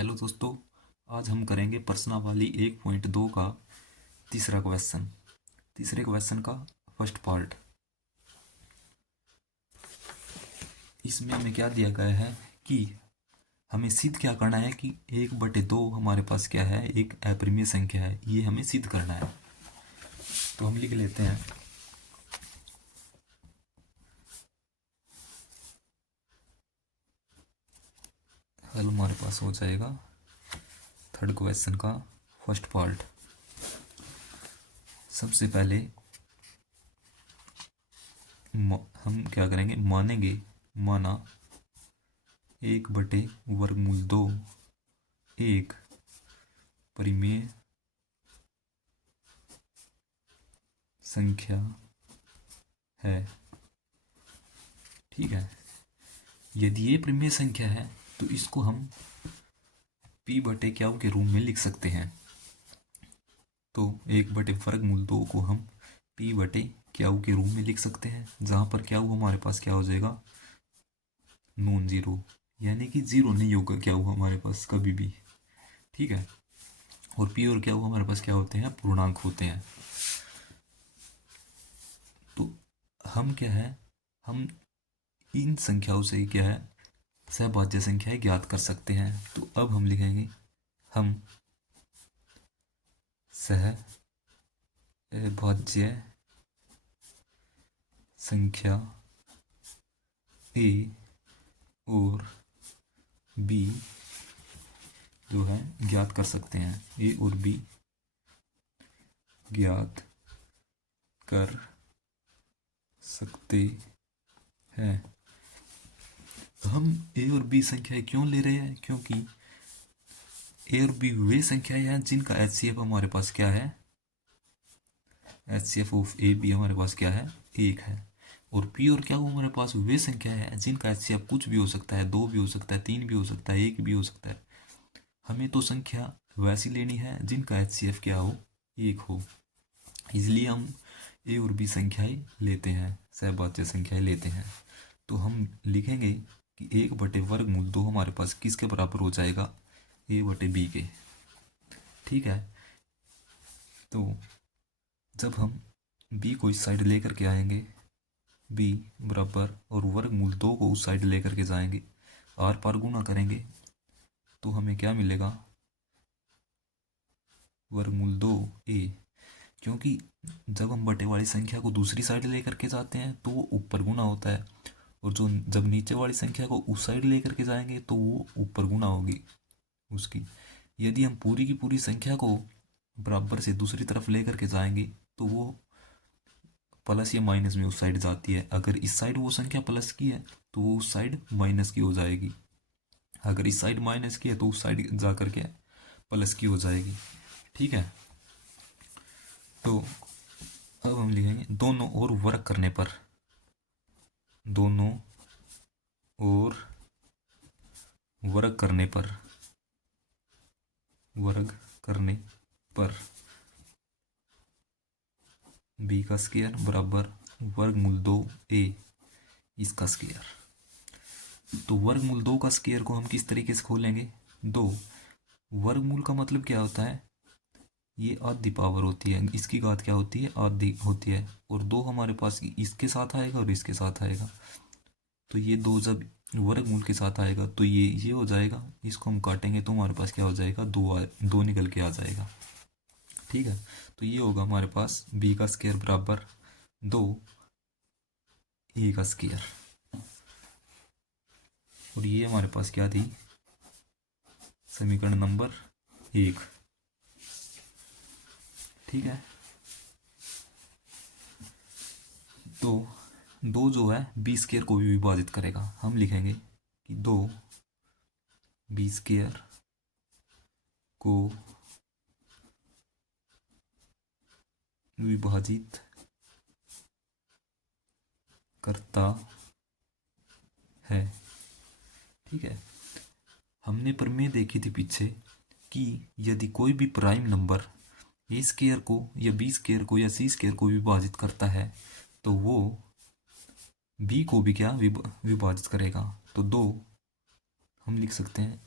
Hello दोस्तों, आज हम करेंगे प्रश्नावली 1.2 का तीसरा क्वेश्चन। तीसरे क्वेश्चन का फर्स्ट पार्ट। इसमें हमें क्या दिया गया है कि हमें सिद्ध क्या करना है कि 1/2 हमारे पास क्या है, एक अपरिमेय संख्या है। ये हमें सिद्ध करना है। तो हम लिख लेते हैं। हल हमारे पास हो जाएगा थर्ड क्वेश्चन का फर्स्ट पार्ट। सबसे पहले हम क्या करेंगे, मानेंगे, माना 1/√2 एक परिमेय संख्या है। ठीक है, यदि ये परिमेय संख्या है तो इसको हम p/क्या के रूप में लिख सकते हैं। तो 1/√2 को हम p/क्या के रूप में लिख सकते हैं, जहां पर क्या हमारे पास क्या हो जाएगा, नॉन जीरो, यानी कि जीरो नहीं होगा क्या हमारे पास कभी भी। ठीक है, और p और क्या हमारे पास क्या होते हैं, पूर्णांक होते हैं। तो हम क्या है, हम इन संख्याओं से क्या है, सहभाज्य संख्याएं ज्ञात कर सकते हैं। तो अब हम लिखेंगे, हम सहभाज्य संख्या ए और बी जो है ज्ञात कर सकते हैं। ए और बी ज्ञात कर सकते हैं। हम ए और बी संख्याएं क्यों ले रहे हैं, क्योंकि ए और बी वे संख्याएं हैं जिनका एचसीएफ हमारे पास क्या है, एचसीएफ ऑफ ए बी हमारे पास क्या है, 1 है। और पी और क्या हमारे पास वे संख्या है जिनका एचसीएफ कुछ भी हो सकता है, 2 भी हो सकता है, 3 भी हो सकता है, 1 भी हो सकता है। हमें तो संख्या वैसी लेनी है जिनका एचसीएफ क्या हो, 1 हो। इसलिए हम ए और बी संख्याएं लेते हैं, सहभाज्य संख्याएं लेते हैं। तो हम लिखेंगे कि 1/√2 हमारे पास किसके बराबर हो जाएगा, a/b के। ठीक है, तो जब हम b को इस साइड लेकर के आएंगे, b बराबर, और √2 को उस साइड लेकर के जाएंगे, आर पार गुणा करेंगे, तो हमें क्या मिलेगा, √2a। क्योंकि जब हम बटे वाली संख्या को दूसरी साइड लेकर के जाते हैं तो वो ऊपर गुना होता है, और जो जब नीचे वाली संख्या को उस साइड लेकर के जाएंगे तो वो ऊपर गुना होगी उसकी। यदि हम पूरी की पूरी संख्या को बराबर से दूसरी तरफ लेकर के जाएंगे तो वो प्लस या माइनस में उस साइड जाती है। अगर इस साइड वो संख्या प्लस की है तो वो उस साइड माइनस की हो जाएगी, अगर इस साइड माइनस की है तो उस साइड जा करके प्लस की हो जाएगी। ठीक है, तो अब हम लिखेंगे दोनों और वर्ग करने पर, दोनों और वर्ग करने पर, वर्ग करने पर b का स्क्वायर बराबर √2a इसका स्क्वायर। तो √2 का स्क्वायर को हम किस तरीके से खोलेंगे, 2 वर्गमूल का मतलब क्या होता है, ये आधी पावर होती है, इसकी घात क्या होती है, आधी होती है। और 2 हमारे पास इसके साथ आएगा और इसके साथ आएगा, तो ये 2 जब वर्गमूल के साथ आएगा तो ये हो जाएगा, इसको हम काटेंगे तो हमारे पास क्या हो जाएगा, 2 निकल के आ जाएगा। ठीक है, तो ये होगा हमारे पास b का स्क्वायर बराबर 2 a का स्क्वायर, और ये हमारे पास क्या थी, समीकरण नंबर 1। ठीक है, तो 2 जो है b स्क्वायर को भी विभाजित करेगा। हम लिखेंगे कि 2 b स्क्वायर को विभाजित करता है। ठीक है, हमने प्रमेय देखी थी पीछे कि यदि कोई भी प्राइम नंबर ए स्क्वायर को या बी स्क्वायर को या सी स्क्वायर को विभाजित करता है तो वो बी को भी क्या विभाजित करेगा। तो 2 हम लिख सकते हैं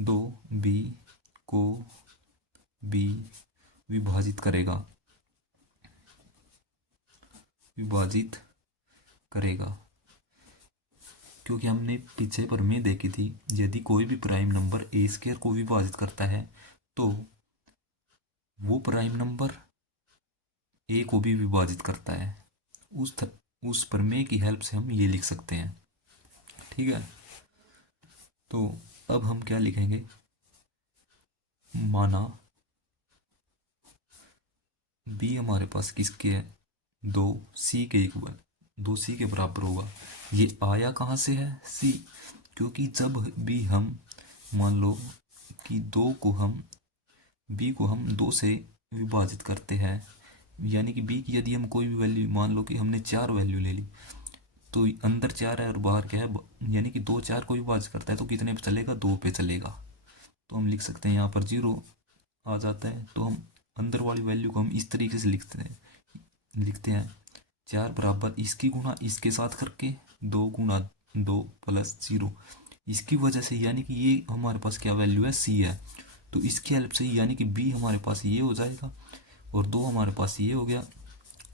दो बी को बी विभाजित करेगा, विभाजित करेगा। क्योंकि हमने पीछे प्रमेय देखी थी, यदि कोई भी प्राइम नंबर ए स्क्वायर को विभाजित करता है तो वो प्राइम नंबर ए को भी विभाजित करता है। उस प्रमेय की हेल्प से हम ये लिख सकते हैं। ठीक है, तो अब हम क्या लिखेंगे, माना बी हमारे पास किसके है, दो सी के इक्वल, दो सी के बराबर होगा। ये आया कहाँ से है, सी, क्योंकि जब भी हम मान लो कि बी को हम दो से विभाजित करते हैं, यानी कि बी की यदि हम कोई भी वैल्यू, मान लो कि हमने 4 वैल्यू ले ली, तो अंदर 4 है और बाहर क्या है, यानी कि 2 4 को विभाजित करता है तो कितने पे चलेगा, 2 पे चलेगा। तो हम लिख सकते हैं यहाँ पर 0 आ जाता है। तो हम अंदर वाली वैल्यू को हम इस तरीके से लिखते हैं 4 बराबर इसकी गुणा इसके साथ करके 2 गुणा 2 प्लस 0, इसकी वजह से, यानी कि ये हमारे पास क्या वैल्यू है, सी है। तो इसकी हेल्प से यानी कि बी हमारे पास ये हो जाएगा और 2 हमारे पास ये हो गया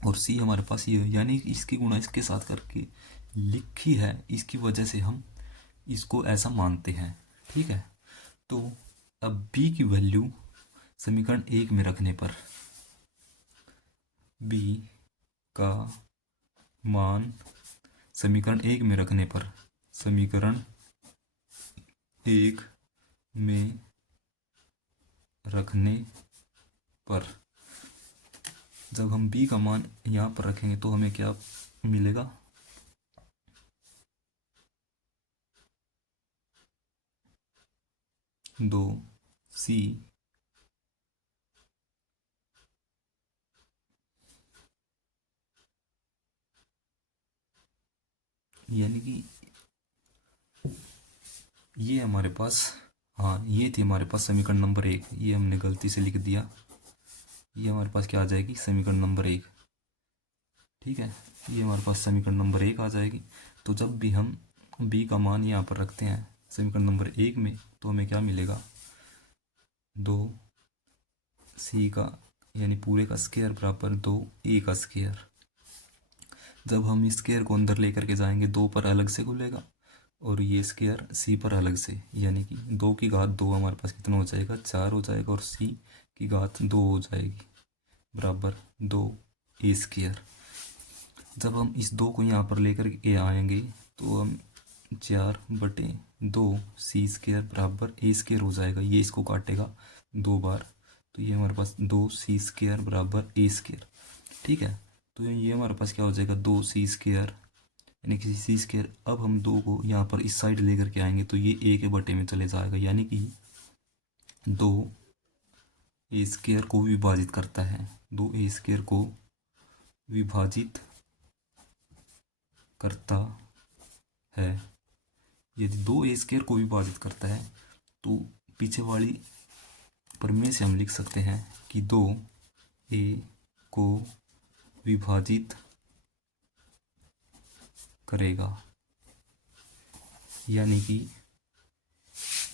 और सी हमारे पास ये, यानी कि इसकी गुणा इसके साथ करके लिखी है, इसकी वजह से हम इसको ऐसा मानते हैं। ठीक है, तो अब बी की वैल्यू समीकरण 1 में रखने पर बी का मान समीकरण 1 में रखने पर, समीकरण 1 में रखने पर जब हम b का मान यहाँ पर रखेंगे तो हमें क्या मिलेगा, दो सी यानी कि ये हमारे पास, हाँ ये थी हमारे पास समीकरण नंबर 1, ये हमने गलती से लिख दिया। ये हमारे पास क्या आ जाएगी, समीकरण नंबर 1। ठीक है, ये हमारे पास समीकरण नंबर 1 आ जाएगी। तो जब भी हम b का मान यहाँ पर रखते हैं समीकरण नंबर 1 में तो हमें क्या मिलेगा, 2 सी का यानी पूरे का स्क्वायर बराबर 2 ए का स्क्वायर। जब हम इस स्क्वायर को अंदर लेकर के जाएंगे 2 पर अलग से खुलेगा और ये स्क्वायर सी पर अलग से, यानी कि 2 की घात 2 हमारे पास कितना हो जाएगा, 4 हो जाएगा और सी की घात 2 हो जाएगी बराबर 2 ए स्क्वायर। जब हम इस 2 को यहाँ पर लेकर के आएंगे तो हम 4/2 सी स्क्वायर बराबर ए स्क्वायर हो जाएगा, ये इसको काटेगा 2 बार, तो ये हमारे पास 2 सी स्क्वायर बराबर ए स्क्वायर। ठीक है, तो ये हमारे पास क्या हो जाएगा, 2 सी स्क्वायर यानी कि सी स्क्वायर। अब हम 2 को यहाँ पर इस साइड लेकर के आएंगे तो ये ए के बटे में चले जाएगा, यानी कि 2 ए स्क्वायर को विभाजित करता है, 2 ए स्क्वायर को विभाजित करता है। यदि 2 ए स्क्वायर को विभाजित करता है तो पीछे वाली प्रमेय से हम लिख सकते हैं कि 2 ए को विभाजित करेगा, यानी कि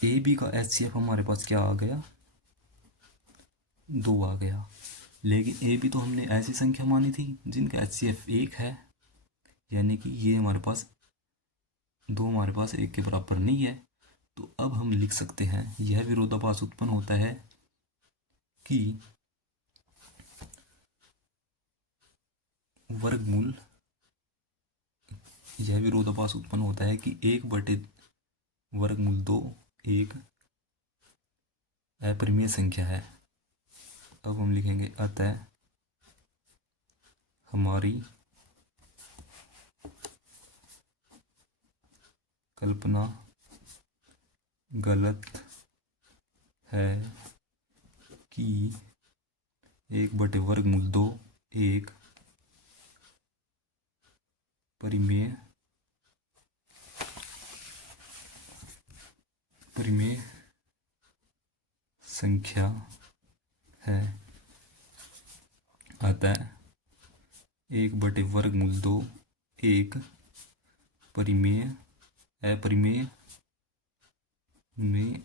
ए बी का एचसीएफ हमारे पास क्या आ गया, 2 आ गया। लेकिन ए बी तो हमने ऐसी संख्या मानी थी जिनका एचसीएफ 1 है, यानी कि ये हमारे पास 2 हमारे पास 1 के बराबर नहीं है। तो अब हम लिख सकते हैं, यह विरोधाभास उत्पन्न होता है कि वर्गमूल, यह विरोधाभास उत्पन्न होता है कि 1/√2 एक अपरिमेय संख्या है। अब हम लिखेंगे अतः हमारी कल्पना गलत है कि 1/√2 एक परिमेय संख्या है। अतः 1/√2 एक अपरिमेय में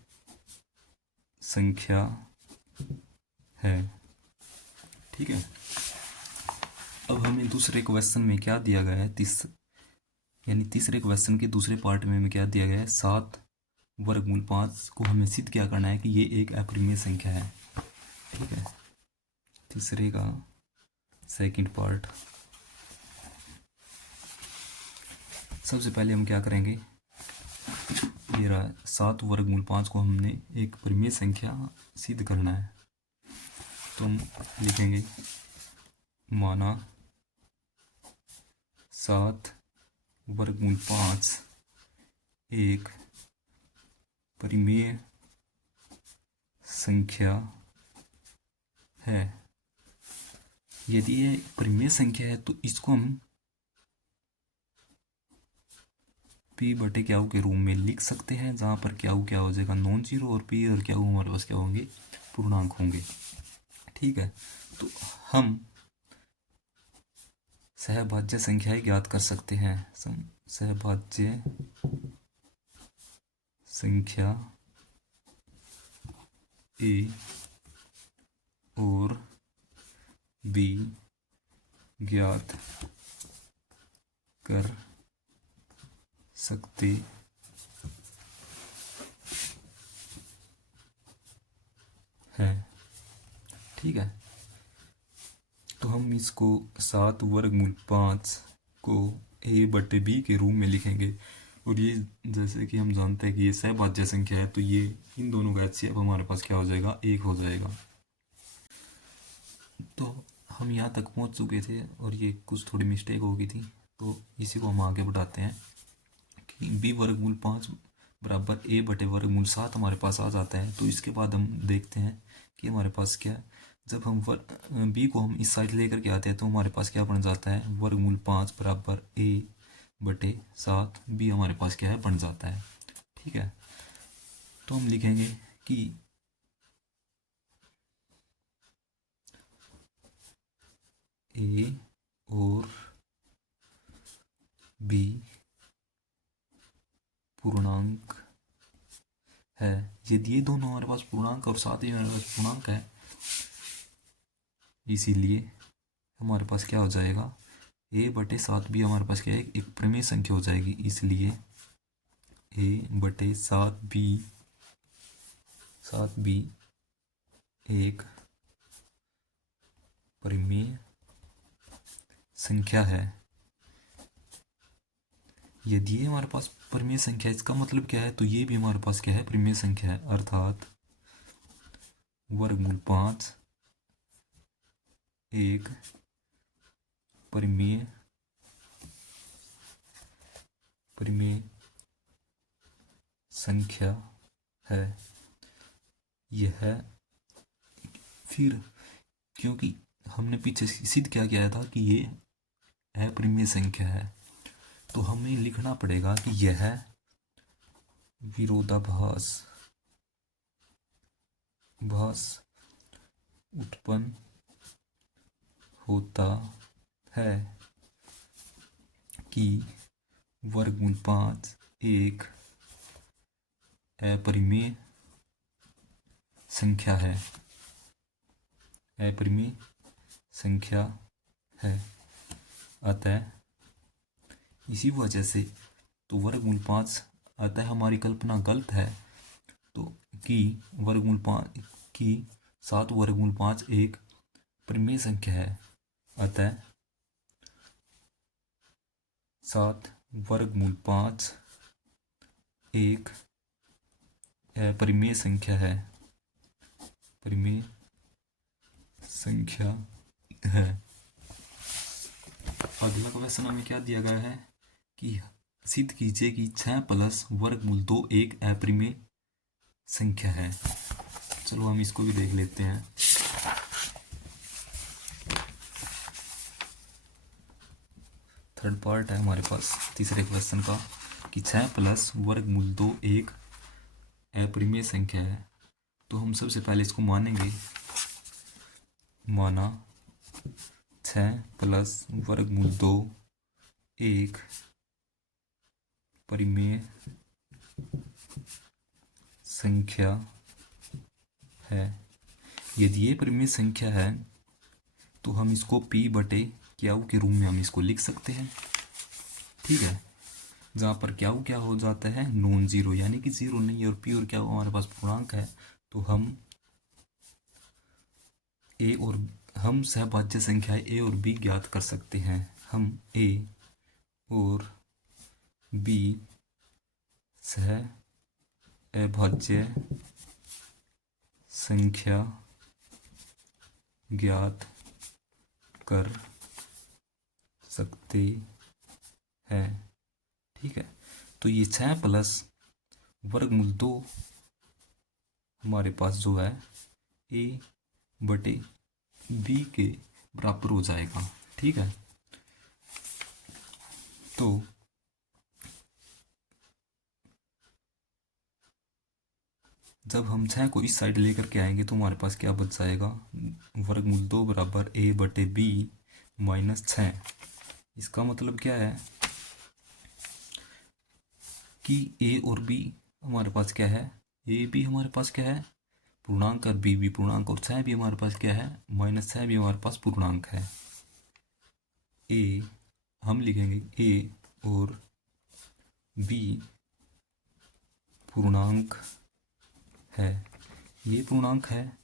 संख्या है। ठीक है, अब हमें दूसरे क्वेश्चन में क्या दिया गया है, तीसरे क्वेश्चन के दूसरे पार्ट में हमें क्या दिया गया है, 7 वर्गमूल 5 को हमें सिद्ध क्या करना है कि ये एक अपरिमेय संख्या है। ठीक है, तीसरे का सेकंड पार्ट। सबसे पहले हम क्या करेंगे, ये रहा 7 वर्गमूल 5 को हमने एक परिमेय संख्या सिद्ध करना है। तो हम लिखेंगे माना 7 वर्गमूल 5 एक परिमेय संख्या है। यदि ये परिमेय संख्या है तो इसको हम पी बटे क्या के रूप में लिख सकते हैं, जहाँ पर क्या हो जाएगा नॉन जीरो और पी और क्या हमारे पास क्या होंगे, पूर्णांक होंगे। ठीक है, तो हम सहभाज्य संख्याएं ज्ञात कर सकते हैं। सहभाज्य संख्या ए और बी ज्ञात कर सकते हैं। ठीक है, तो हम इसको 7 वर्गमूल 5 को ए बटे बी के रूप में लिखेंगे। और ये जैसे कि हम जानते हैं कि ये सहभाज्य संख्या है, तो ये इन दोनों का HCF हमारे पास क्या हो जाएगा, 1 हो जाएगा। तो हम यहाँ तक पहुँच चुके थे और ये कुछ थोड़ी मिस्टेक हो गई थी, तो इसी को हम आगे बढ़ाते हैं कि बी वर्गमूल 5 बराबर ए बटे वर्गमूल 7 हमारे पास आ जाता है। तो इसके बाद हम देखते हैं कि हमारे पास क्या है, जब हम बी को हम इस साइड लेकर के आते हैं तो हमारे पास क्या बन जाता है, वर्गमूल 5 बराबर ए बटे 7 बी हमारे पास क्या है, बन जाता है। ठीक है, तो हम लिखेंगे कि ए और बी पूर्णांक है। यदि ये दोनों हमारे पास पूर्णांक और साथ ही हमारे पास पूर्णांक है, इसीलिए हमारे पास क्या हो जाएगा, ए बटे 7 भी हमारे पास क्या है, एक परिमेय संख्या हो जाएगी। इसलिए ए बटे 7 भी एक परिमेय संख्या है। यदि ये हमारे पास परिमेय संख्या है, इसका मतलब क्या है, तो ये भी हमारे पास क्या है, परिमेय संख्या है। अर्थात वर्गमूल 5 एक परिमेय संख्या है। यह फिर क्योंकि हमने पीछे सिद्ध क्या किया था कि ये अपरिमेय संख्या है, तो हमें लिखना पड़ेगा कि यह विरोधाभास उत्पन्न होता है कि वर्गमूल 5 एक अपरिमेय संख्या है। अपरिमेय संख्या है। अतः इसी वजह से तो वर्गमूल 5, अतः हमारी कल्पना गलत है, तो कि वर्गमूल 5 की 7 वर्गमूल 5 एक परिमेय संख्या है। अतः 7 वर्गमूल 5 एक अपरिमेय संख्या है, परिमेय संख्या है। अगला क्वेश्चन हमें क्या दिया गया है कि सिद्ध कीजिए कि 6 प्लस वर्गमूल 2 एक अपरिमेय संख्या है। चलो हम इसको भी देख लेते हैं। थर्ड पार्ट है हमारे पास तीसरे क्वेश्चन का कि 6 प्लस वर्गमूल 2 एक अपरिमेय संख्या है। तो हम सबसे पहले इसको मानेंगे, माना 6 प्लस वर्गमूल 2 एक परिमेय संख्या है। यदि ये परिमेय संख्या है तो हम इसको p बटे क्याऊ के रूप में हम इसको लिख सकते हैं। ठीक है, जहाँ पर क्याऊ क्या हो जाता है, नॉन जीरो, यानी कि जीरो नहीं है, और p और क्याऊ हमारे पास पूर्णांक है, तो हम सहभाज्य संख्याएं a और b ज्ञात कर सकते हैं। हम a और b सहअभाज्य संख्या ज्ञात कर सकते हैं। ठीक है, तो ये 6 प्लस वर्गमूल 2 हमारे पास जो है a बटे b के बराबर हो जाएगा। ठीक है, तो जब हम 6 को इस साइड लेकर के आएंगे तो हमारे पास क्या बच जाएगा, वर्गमूल 2 बराबर a बटे b माइनस 6। इसका मतलब क्या है कि a और b हमारे पास क्या है, a भी हमारे पास क्या है पूर्णांक, और b भी पूर्णांक, और 6 भी हमारे पास क्या है, माइनस 6 भी हमारे पास पूर्णांक है। a हम लिखेंगे a और b पूर्णांक है, ये पूर्णांक है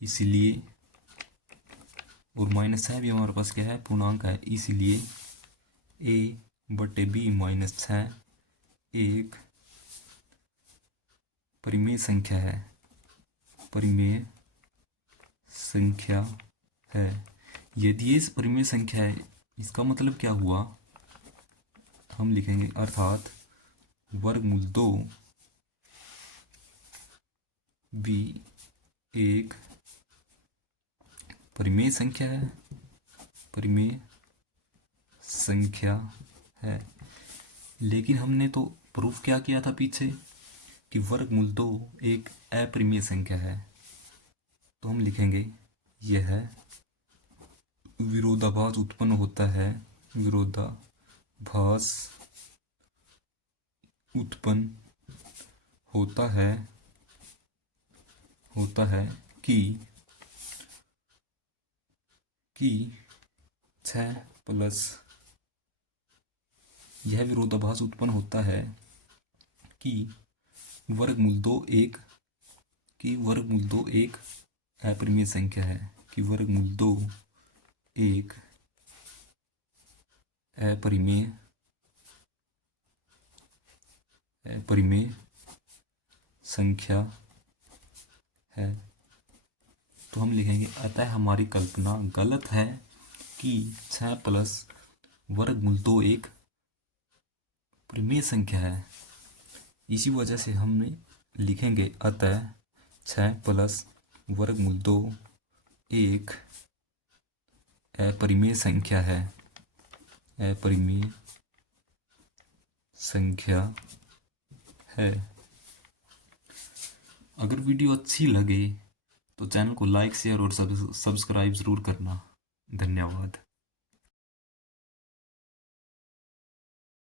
इसीलिए, और माइनस 6 भी हमारे पास क्या है, पूर्णांक है, इसीलिए a बटे b माइनस 6 एक परिमेय संख्या है, परिमेय संख्या है। यदि ये परिमेय संख्या है, इसका मतलब क्या हुआ, हम लिखेंगे अर्थात वर्गमूल 2 भी एक परिमेय संख्या है, परिमेय संख्या है। लेकिन हमने तो प्रूफ क्या किया था पीछे कि वर्गमूल 2 एक अपरिमेय संख्या है, तो हम लिखेंगे यह विरोधाभास उत्पन्न होता है, विरोधाभास उत्पन्न होता है कि 6 प्लस, यह विरोधाभास उत्पन्न होता है कि वर्गमूल 2 एक अपरिमेय संख्या है, कि वर्गमूल 2 एक अपरिमेय संख्या है। तो हम लिखेंगे अतः हमारी कल्पना गलत है कि 6 प्लस वर्गमूल 2 एक परिमेय संख्या है। इसी वजह से हमने लिखेंगे अतः 6 प्लस वर्गमूल 2 एक अपरिमेय संख्या है, अपरिमेय संख्या है। अगर वीडियो अच्छी लगे तो चैनल को लाइक, शेयर और सब्सक्राइब ज़रूर करना। धन्यवाद।